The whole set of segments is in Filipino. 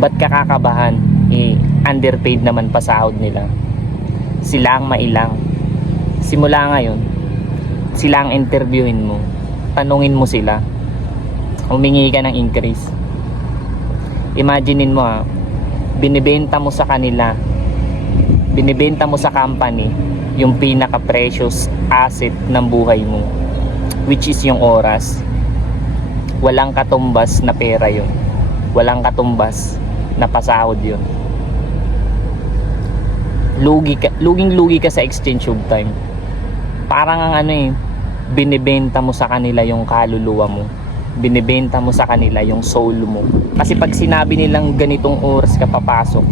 Ba't ka kakabahan? Underpaid naman pa sahod nila. Sila ang mailang. Simula ngayon, sila ang interviewin mo. Tanungin mo sila. Humingi ka ng increase. Imaginein mo binibenta mo sa kanila, binibenta mo sa company yung pinaka-precious asset ng buhay mo, which is yung oras. Walang katumbas na pera yun. Walang katumbas na pasahod yun. Luging-lugi ka sa exchange of time. Parang ang binibenta mo sa kanila yung kaluluwa mo. Binibenta mo sa kanila yung soul mo. Kasi pag sinabi nilang ganitong oras ka papasok,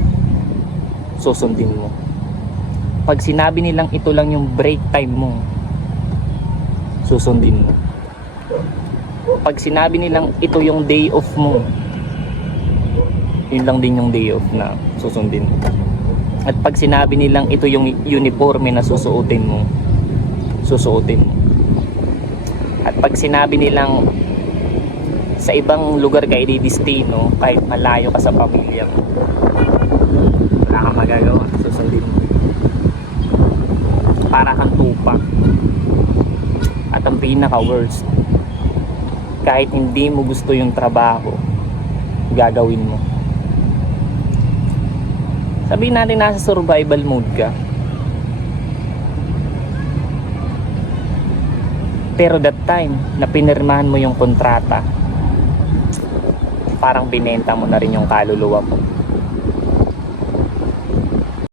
susundin mo. Pag sinabi nilang ito lang yung break time mo, susundin mo. Pag sinabi nilang ito yung day off mo, yun lang din yung day off na susundin mo. At pag sinabi nilang ito yung uniforme na susuotin mo, susuotin mo. At pag sinabi nilang sa ibang lugar ka ididestino, kahit malayo ka sa pamilya mo, wala kang magagawa, susundin mo. Para kang tupak. At ang pinaka worst, kahit hindi mo gusto yung trabaho, gagawin mo. Sabihin natin nasa survival mode ka, pero that time na pinirmahan mo yung kontrata, parang binenta mo na rin yung kaluluwa mo.